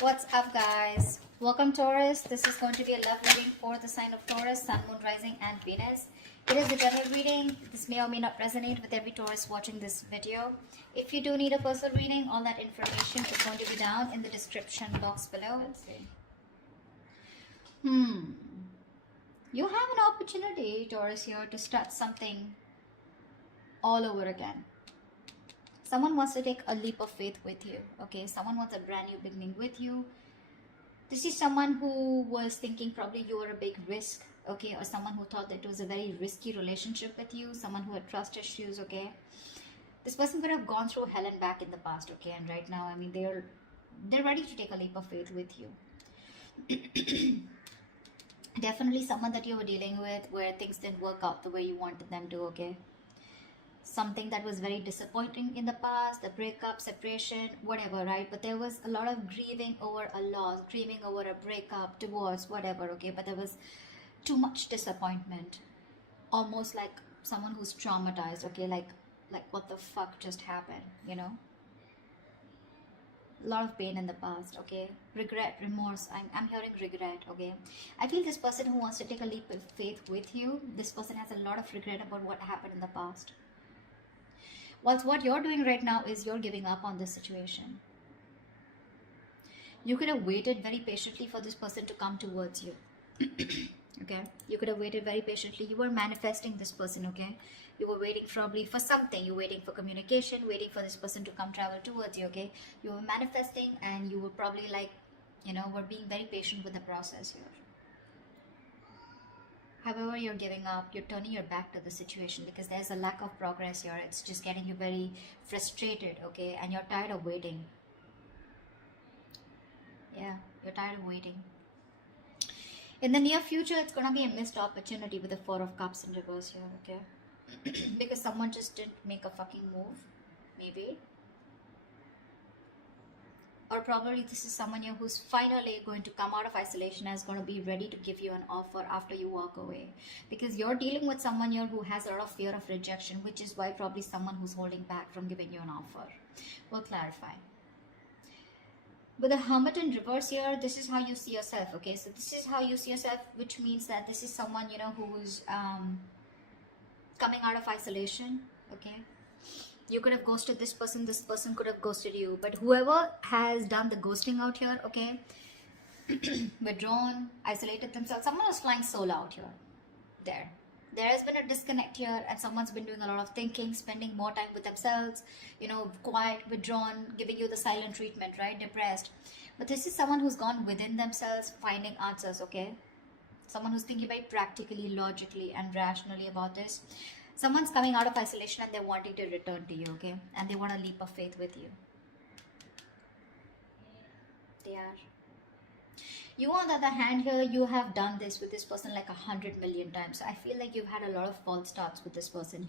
What's up, guys? Welcome, Taurus. This is going to be a love reading for the sign of Taurus, Sun, Moon, Rising, and Venus. It is a general reading. This may or may not resonate with every Taurus watching this video. If you do need a personal reading, all that information is going to be down in the description box below. Let's see. You have an opportunity, Taurus, here to start something all over again. Someone wants to take a leap of faith with you, okay? Someone wants a brand new beginning with you. This is someone who was thinking probably you were a big risk, okay? Or someone who thought that it was a very risky relationship with you. Someone who had trust issues, okay? This person could have gone through hell and back in the past, okay? And right now, I mean, they're ready to take a leap of faith with you. Definitely someone that you were dealing with where things didn't work out the way you wanted them to, okay? Something that was very disappointing in the past, the breakup, separation, whatever, right? But there was a lot of grieving over a loss, grieving over a breakup, divorce, whatever, okay? But there was too much disappointment, almost like someone who's traumatized, okay? Like what the fuck just happened, you know? A lot of pain in the past, okay? Regret, remorse. I'm hearing regret, okay? I feel this person who wants to take a leap of faith with you, this person has a lot of regret about what happened in the past. Whilst what you're doing right now is you're giving up on this situation. You could have waited very patiently for this person to come towards you. Okay? You could have waited very patiently. You were manifesting this person, okay? You were waiting probably for something. You were waiting for communication, waiting for this person to come travel towards you, okay? You were manifesting and you were probably like, you know, were being very patient with the process here. However, you're giving up, you're turning your back to the situation because there's a lack of progress here. It's just getting you very frustrated, okay? And you're tired of waiting. Yeah, you're tired of waiting. In the near future, it's going to be a missed opportunity with the Four of Cups in reverse here, okay? Because someone just didn't make a fucking move, maybe. Or probably this is someone here who's finally going to come out of isolation and is going to be ready to give you an offer after you walk away. Because you're dealing with someone here who has a lot of fear of rejection, which is why probably someone who's holding back from giving you an offer. We'll clarify. With the Hermit in reverse here, this is how you see yourself, okay? So this is how you see yourself, which means that this is someone, you know, who's coming out of isolation, okay? You could have ghosted this person could have ghosted you. But whoever has done the ghosting out here, okay, withdrawn, isolated themselves, someone was flying solo out here. There has been a disconnect here and someone's been doing a lot of thinking, spending more time with themselves, you know, quiet, withdrawn, giving you the silent treatment, right? Depressed. But this is someone who's gone within themselves, finding answers, okay? Someone who's thinking very practically, logically, and rationally about this. Someone's coming out of isolation and they're wanting to return to you, okay? And they want a leap of faith with you. They are. You, on the other hand, here, you have done this with this person like 100 million times. So I feel like you've had a lot of false starts with this person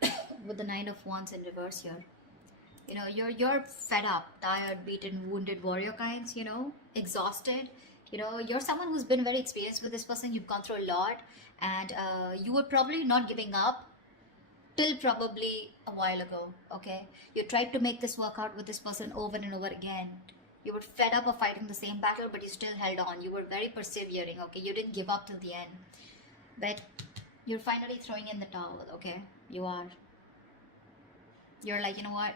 here. With the Nine of Wands in reverse here. You know, you're fed up, tired, beaten, wounded warrior kinds, you know, exhausted. You know, you're someone who's been very experienced with this person. You've gone through a lot. And you were probably not giving up till probably a while ago, okay? You tried to make this work out with this person over and over again. You were fed up of fighting the same battle, but you still held on. You were very persevering, okay? You didn't give up till the end. But you're finally throwing in the towel, okay? You are. You're like, you know what?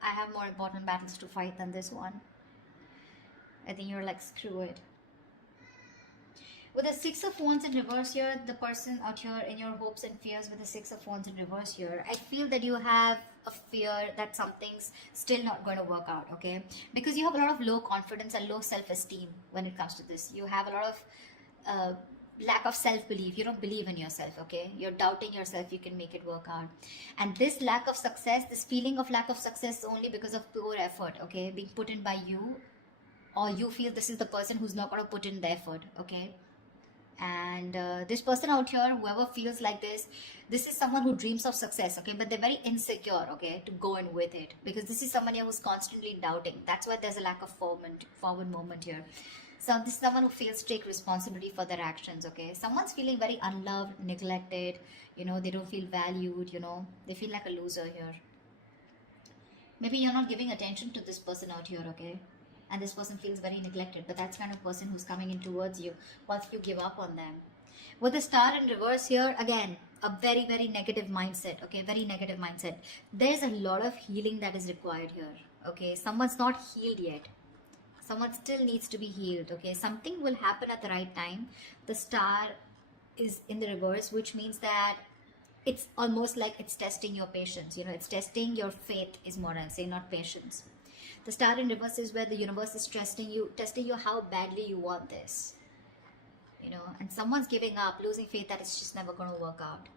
I have more important battles to fight than this one. I think you're like, screw it. With the Six of Wands in reverse here, the person out here in your hopes and fears with the Six of Wands in reverse here, I feel that you have a fear that something's still not going to work out, okay? Because you have a lot of low confidence and low self-esteem when it comes to this. You have a lot of lack of self-belief. You don't believe in yourself, okay? You're doubting yourself you can make it work out. And this lack of success, this feeling of lack of success is only because of poor effort, okay? Being put in by you, or you feel this is the person who's not going to put in the effort, okay? And this person out here, whoever feels like this is someone who dreams of success, okay, but they're very insecure, okay, to go in with it, because this is someone here who's constantly doubting. That's why there's a lack of forward movement here. So this is someone who feels take responsibility for their actions, okay? Someone's feeling very unloved, neglected, you know, they don't feel valued, you know, they feel like a loser here. Maybe you're not giving attention to this person out here, okay? and this person feels very neglected, but that's kind of person who's coming in towards you once you give up on them. With the star in reverse here, again, a very, very negative mindset, okay, very negative mindset. There's a lot of healing that is required here, okay. Someone's not healed yet. Someone still needs to be healed, okay. Something will happen at the right time. The star is in the reverse, which means that it's almost like it's testing your patience, you know, it's testing your faith is more I'll say, not patience. The star in reverse is where the universe is testing you how badly you want this, you know, and someone's giving up, losing faith that it's just never going to work out.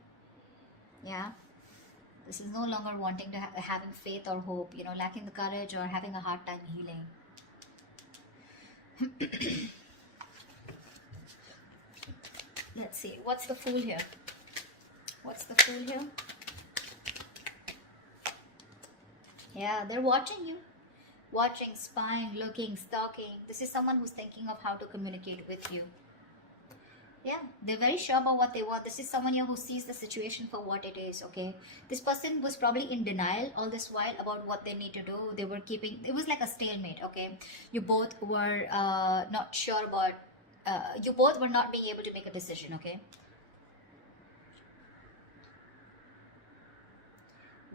Yeah, this is no longer wanting to having faith or hope, you know, lacking the courage or having a hard time healing. Let's see, what's the Fool here? What's the Fool here? Yeah, they're watching you. Watching, spying, looking, stalking. This is someone who's thinking of how to communicate with you. Yeah, they're very sure about what they want. This is someone here who sees the situation for what it is, okay? This person was probably in denial all this while about what they need to do. They were keeping, it was like a stalemate, okay? You both were not sure about, you both were not being able to make a decision, okay?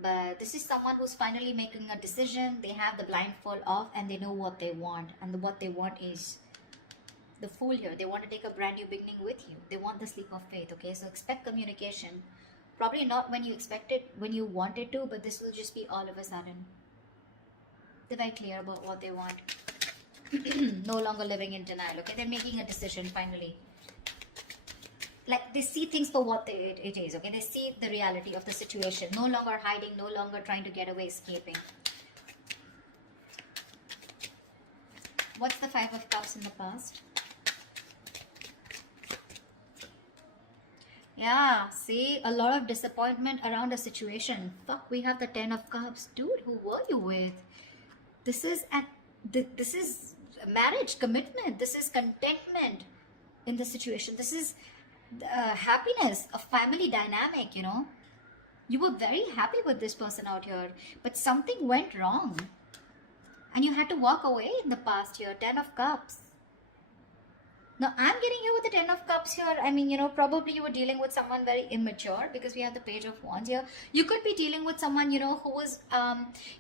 But this is someone who's finally making a decision. They have the blindfold off and they know what they want. And what they want is the Fool here. They want to take a brand new beginning with you. They want the sleep of faith, okay? So expect communication. Probably not when you expect it, when you want it to, but this will just be all of a sudden. They're very clear about what they want. No longer living in denial, okay? They're making a decision finally. Like they see things for what it is, okay? They see the reality of the situation. No longer hiding, no longer trying to get away, escaping. What's the Five of Cups in the past? Yeah, see, a lot of disappointment around a situation. Fuck, we have the Ten of Cups. Dude, who were you with? This is marriage, commitment. This is contentment in the situation. This is happiness, a family dynamic, you know. You were very happy with this person out here, but something went wrong. And you had to walk away in the past here. Ten of Cups. Now, I'm getting here with the Ten of Cups here. I mean, you know, probably you were dealing with someone very immature because we have the Page of Wands here. You could be dealing with someone, you know, who was,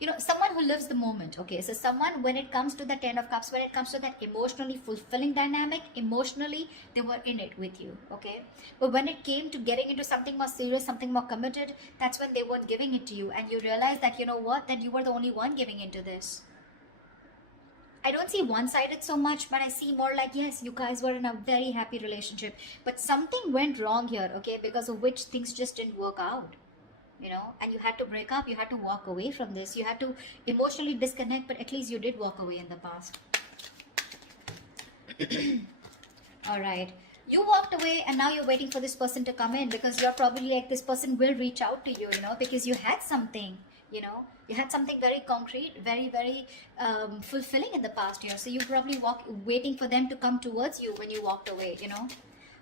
you know, someone who lives the moment. Okay, so someone, when it comes to the Ten of Cups, when it comes to that emotionally fulfilling dynamic, emotionally, they were in it with you. Okay, but when it came to getting into something more serious, something more committed, that's when they weren't giving it to you. And you realize that, you know what, that you were the only one giving into this. I don't see one-sided so much, but I see more like, yes, you guys were in a very happy relationship, but something went wrong here, okay, because of which things just didn't work out, you know, and you had to break up, you had to walk away from this, you had to emotionally disconnect, but at least you did walk away in the past. All right. You walked away and now you're waiting for this person to come in because you're probably like, this person will reach out to you, you know, because you had something. You know, you had something very concrete, very, very fulfilling in the past year. So you probably waiting for them to come towards you when you walked away, you know.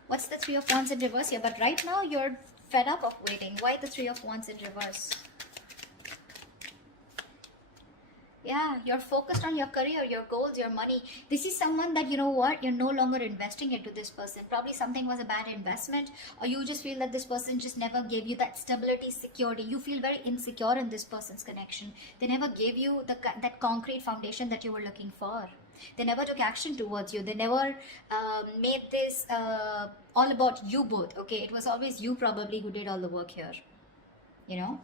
What's the Three of Wands in reverse here? But right now you're fed up of waiting. Why the Three of Wands in reverse? Yeah, you're focused on your career, your goals, your money. This is someone that, you know what, you're no longer investing into this person. Probably something was a bad investment, or you just feel that this person just never gave you that stability, security. You feel very insecure in this person's connection. They never gave you that concrete foundation that you were looking for. They never took action towards you. They never made this all about you both. Okay, it was always you probably who did all the work here, you know.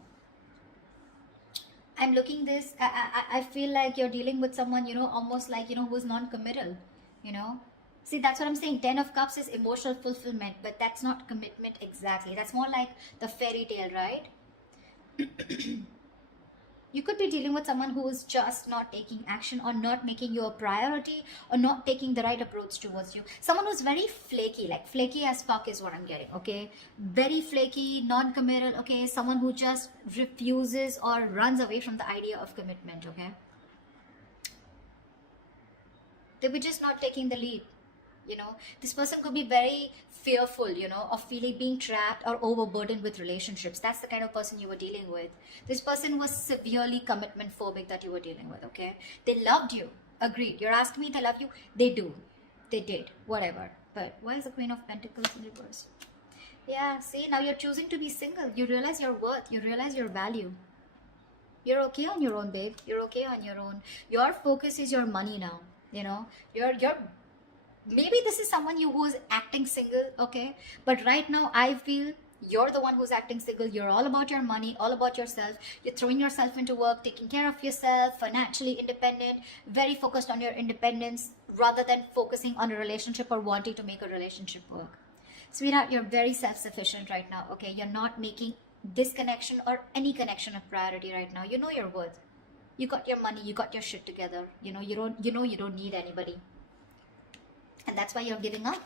I'm looking this, I feel like you're dealing with someone, you know, almost like, you know, who's non-committal, you know. See, that's what I'm saying. Ten of Cups is emotional fulfillment, but that's not commitment exactly. That's more like the fairy tale, right? You could be dealing with someone who is just not taking action or not making you a priority or not taking the right approach towards you. Someone who's very flaky, like flaky as fuck is what I'm getting, okay? Very flaky, non-committal, okay? Someone who just refuses or runs away from the idea of commitment, okay? They were just not taking the lead, you know? This person could be very fearful, you know, of being trapped or overburdened with relationships. That's the kind of person you were dealing with. This person was severely commitment phobic that you were dealing with, okay? They loved you. Agreed. You're asking me if they love you. They do. They did. Whatever. But why is the Queen of Pentacles in reverse? Yeah, see, now you're choosing to be single. You realize your worth. You realize your value. You're okay on your own, babe. You're okay on your own. Your focus is your money now. You know, you're maybe this is someone you who's acting single, okay? But right now, I feel you're the one who's acting single. You're all about your money, all about yourself. You're throwing yourself into work, taking care of yourself, financially independent, very focused on your independence rather than focusing on a relationship or wanting to make a relationship work. Sweetheart, you're very self-sufficient right now, okay? You're not making this connection or any connection a priority right now. You know your worth. You got your money, you got your shit together. You know you don't need anybody. And that's why you're giving up.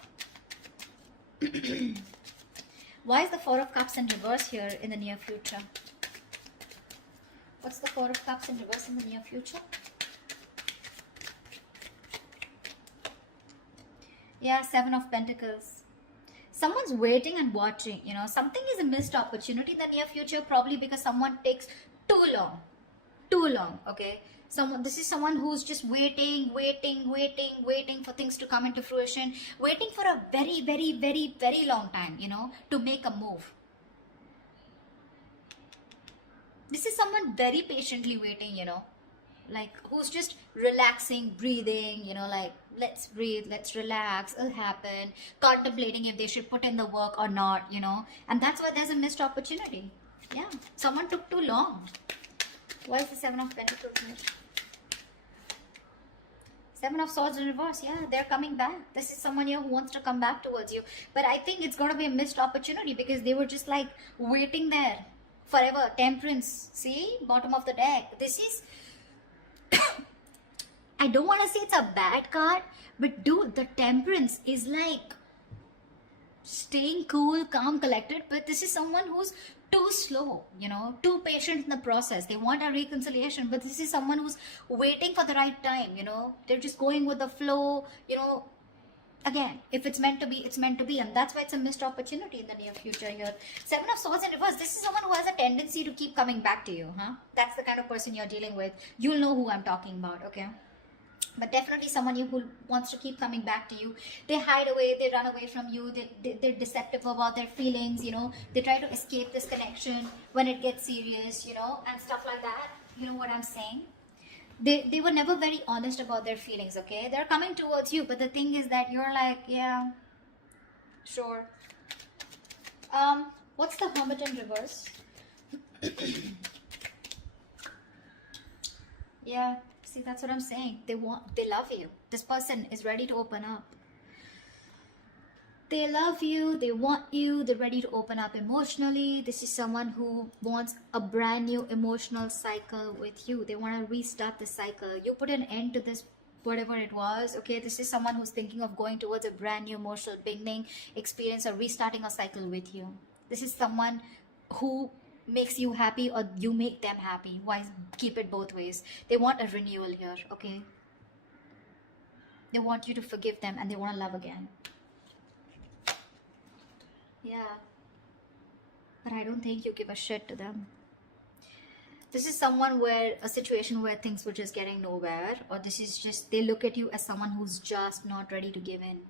Why is the Four of Cups in reverse here in the near future? What's the Four of Cups in reverse in the near future? Yeah, Seven of Pentacles. Someone's waiting and watching, you know. Something is a missed opportunity in the near future, probably because someone takes too long. Too long, okay? This is someone who's just waiting for things to come into fruition, waiting for a very long time, you know, to make a move. This is someone very patiently waiting, you know, like who's just relaxing, breathing, you know, like let's breathe, let's relax, it'll happen, contemplating if they should put in the work or not, you know. And that's why there's a missed opportunity. Yeah, someone took too long. Why is the Seven of Pentacles here? Seven of Swords in reverse. Yeah, they're coming back. This is someone here who wants to come back towards you. But I think it's going to be a missed opportunity because they were just like waiting there forever. Temperance. See? Bottom of the deck. This is... I don't want to say it's a bad card. But dude, the Temperance is like staying cool, calm, collected. But this is someone who's too slow, you know, too patient in the process. They want a reconciliation, but this is someone who's waiting for the right time, you know. They're just going with the flow, you know. Again, if it's meant to be, it's meant to be. And that's why it's a missed opportunity in the near future here. Seven of Swords in reverse. This is someone who has a tendency to keep coming back to you, huh? That's the kind of person you're dealing with. You'll know who I'm talking about, okay? But definitely someone who wants to keep coming back to you. They hide away, they run away from you, they're deceptive about their feelings, you know. They try to escape this connection when it gets serious, you know, and stuff like that. You know what I'm saying? They were never very honest about their feelings, okay? They're coming towards you, but the thing is that you're like, yeah, sure. What's the Hermit in reverse? Yeah. See, that's what I'm saying. They love you. This person is ready to open up. They love you, they want you, they're ready to open up emotionally. This is someone who wants a brand new emotional cycle with you. They want to restart the cycle. You put an end to this, whatever it was, okay? This is someone who's thinking of going towards a brand new emotional beginning, experience, or restarting a cycle with you. This is someone who makes you happy or you make them happy. Why keep it both ways? They want a renewal here, okay? They want you to forgive them and they want to love again. Yeah. But I don't think you give a shit to them. This is someone where a situation where things were just getting nowhere, or this is just they look at you as someone who's just not ready to give in.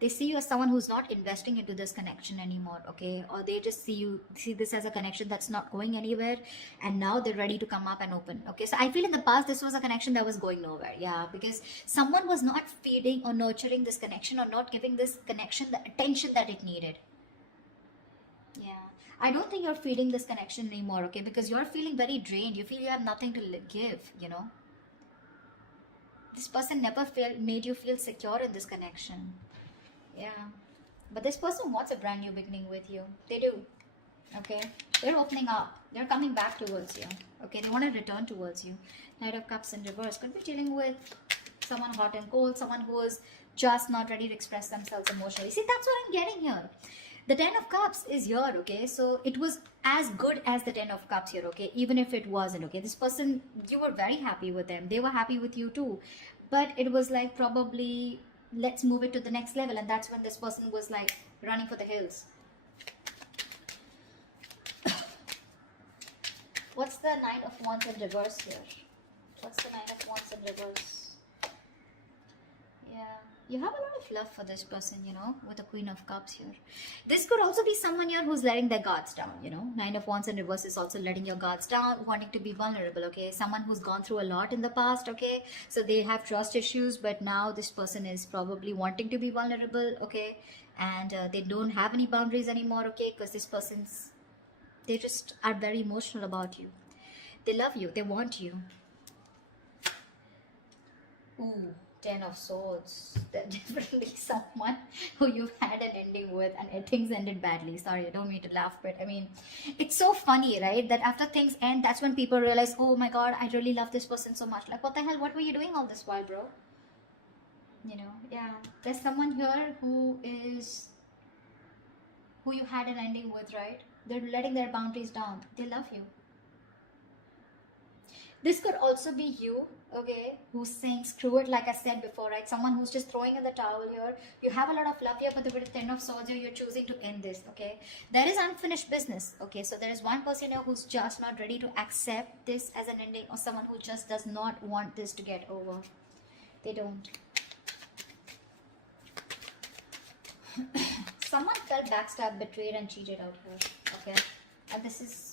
They see you as someone who's not investing into this connection anymore, okay? Or they just see this as a connection that's not going anywhere, and now they're ready to come up and open, okay? So I feel in the past this was a connection that was going nowhere, yeah, because someone was not feeding or nurturing this connection or not giving this connection the attention that it needed. Yeah, I don't think you're feeding this connection anymore, okay? Because you're feeling very drained. You feel you have nothing to give, you know? This person never made you feel secure in this connection. Yeah, but this person wants a brand new beginning with you. They do, okay? They're opening up. They're coming back towards you, okay? They want to return towards you. Knight of Cups in reverse. Could be dealing with someone hot and cold, someone who is just not ready to express themselves emotionally. See, that's what I'm getting here. The Ten of Cups is here, okay? So it was as good as the Ten of Cups here, okay? Even if it wasn't, okay? This person, you were very happy with them. They were happy with you too. But it was like probably... let's move it to the next level, and that's when this person was like running for the hills. What's the Knight of Wands in reverse here? What's the Knight of Wands in reverse? You have a lot of love for this person, you know, with the Queen of Cups here. This could also be someone here who's letting their guards down, you know. Nine of Wands in reverse is also letting your guards down, wanting to be vulnerable, okay. Someone who's gone through a lot in the past, okay. So they have trust issues, but now this person is probably wanting to be vulnerable, okay. And they don't have any boundaries anymore, okay, because this person's, they just are very emotional about you. They love you, they want you. Ooh, Ten of Swords. They're definitely someone who you've had an ending with and things ended badly. Sorry, I don't mean to laugh, but I mean, it's so funny, right? That after things end, that's when people realize, oh my god, I really love this person so much. Like, what the hell? What were you doing all this while, bro? You know, yeah. There's someone here who you had an ending with, right? They're letting their boundaries down. They love you. This could also be you, okay, who's saying screw it, like I said before, right? Someone who's just throwing in the towel here. You have a lot of love here, but with the Ten of Swords here, you're choosing to end this, okay? There is unfinished business, okay? So there is one person here who's just not ready to accept this as an ending, or someone who just does not want this to get over. They don't. Someone felt backstabbed, betrayed, and cheated out here, okay? And this is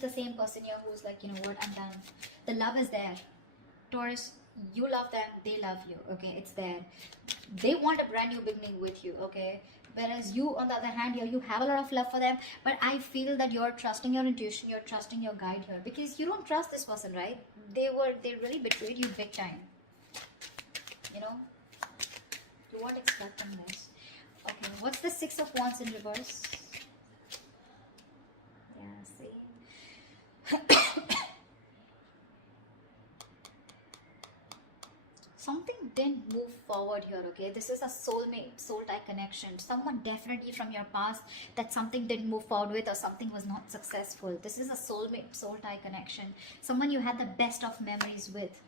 the same person here who's like, you know what, I'm done. The love is there. Taurus, you love them, they love you, okay? It's there. They want a brand new beginning with you, okay? Whereas you, on the other hand, here, you have a lot of love for them, but I feel that you're trusting your intuition, you're trusting your guide here, because you don't trust this person, right? They really betrayed you big time. You know? You weren't expecting this. Okay, what's the Six of Wands in reverse? Yeah, see? Something didn't move forward here, okay? This is a soulmate, soul tie connection. Someone definitely from your past that something didn't move forward with, or something was not successful. This is a soulmate, soul tie connection. Someone you had the best of memories with.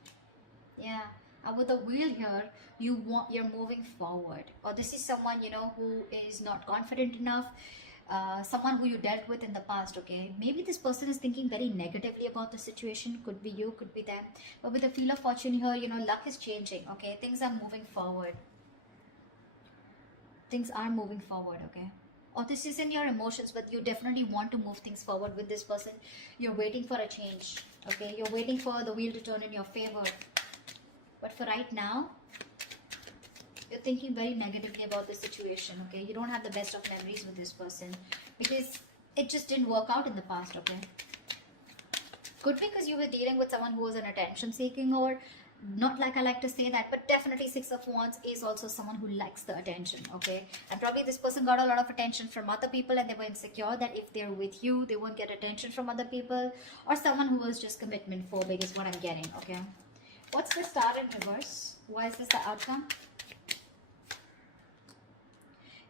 Yeah. With the wheel here, you're moving forward. Or this is someone, you know, who is not confident enough. Someone who you dealt with in the past, okay? Maybe this person is thinking very negatively about the situation. Could be you, could be them. But with the Wheel of Fortune here, you know, luck is changing, okay? Things are moving forward. Things are moving forward, okay? Or this is in your emotions, but you definitely want to move things forward with this person. You're waiting for a change, okay? You're waiting for the wheel to turn in your favor. But for right now, you're thinking very negatively about the situation, okay? You don't have the best of memories with this person because it just didn't work out in the past, okay? Could be because you were dealing with someone who was an attention seeking, or not like I like to say that, but definitely Six of Wands is also someone who likes the attention, okay? And probably this person got a lot of attention from other people and they were insecure that if they're with you, they won't get attention from other people, or someone who was just commitment phobic is what I'm getting, okay? What's the Star in reverse? Why is this the outcome?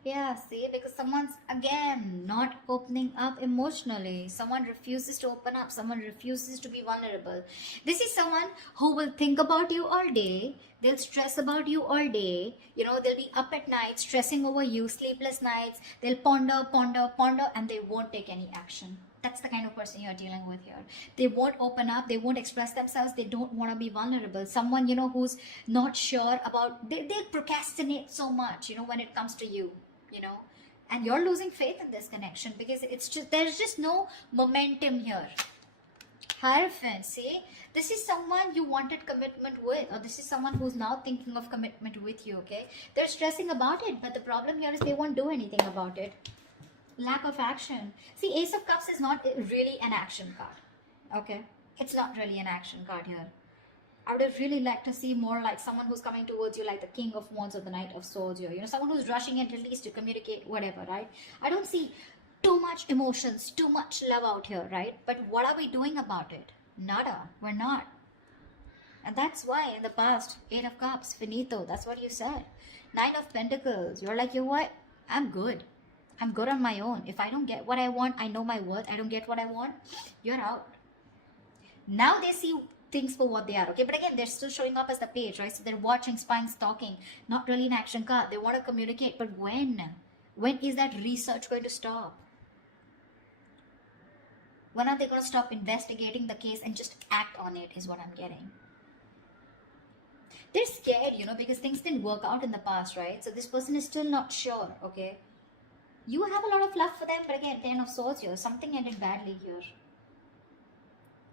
Yeah, see, because someone's, again, not opening up emotionally. Someone refuses to open up. Someone refuses to be vulnerable. This is someone who will think about you all day. They'll stress about you all day. You know, they'll be up at night, stressing over you, sleepless nights. They'll ponder, and they won't take any action. That's the kind of person you're dealing with here. They won't open up. They won't express themselves. They don't want to be vulnerable. Someone, you know, who's not sure about, they procrastinate so much, you know, when it comes to you. You know, and you're losing faith in this connection because it's just, there's just no momentum here. Hierophant, see, this is someone you wanted commitment with, or this is someone who's now thinking of commitment with you, okay? They're stressing about it, but the problem here is they won't do anything about it. Lack of action. See, Ace of Cups is not really an action card, okay? It's not really an action card here. I would have really liked to see more like someone who's coming towards you like the King of Wands or the Knight of Swords here. You know, someone who's rushing in at least to communicate, whatever, right? I don't see too much emotions, too much love out here, right? But what are we doing about it? Nada. We're not. And that's why in the past, 8 of Cups, finito. That's what you said. 9 of Pentacles. You're like, you know what? I'm good. I'm good on my own. If I don't get what I want, I know my worth. I don't get what I want, you're out. Now they see things for what they are, okay? But again, they're still showing up as the page, right? So they're watching, spying, stalking, not really an action card. They want to communicate, but when is that research going to stop? When are they going to stop investigating the case and just act on it is what I'm getting. They're scared, you know, because things didn't work out in the past, right? So this person is still not sure, okay? You have a lot of love for them, but again, 10 of swords here. Something ended badly here.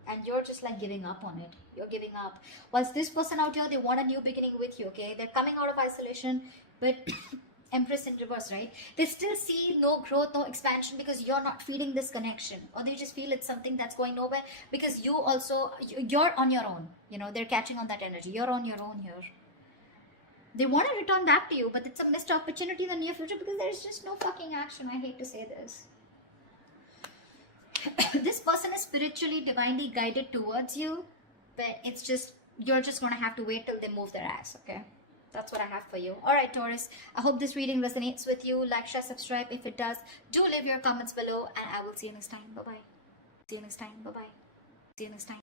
And you're just like giving up on it. You're giving up. Whilst this person out here, they want a new beginning with you, okay? They're coming out of isolation, but Empress in reverse, right? They still see no growth, no expansion because you're not feeling this connection. Or they just feel it's something that's going nowhere because you also, you're on your own. You know, they're catching on that energy. You're on your own here. They want to return back to you, but it's a missed opportunity in the near future because there's just no fucking action. I hate to say this. This person is spiritually, divinely guided towards you, but it's just, you're just going to have to wait till they move their ass, okay? That's what I have for you. Alright, Taurus, I hope this reading resonates with you. Like, share, subscribe. If it does, do leave your comments below, and I will see you next time. Bye-bye. See you next time. Bye-bye. See you next time.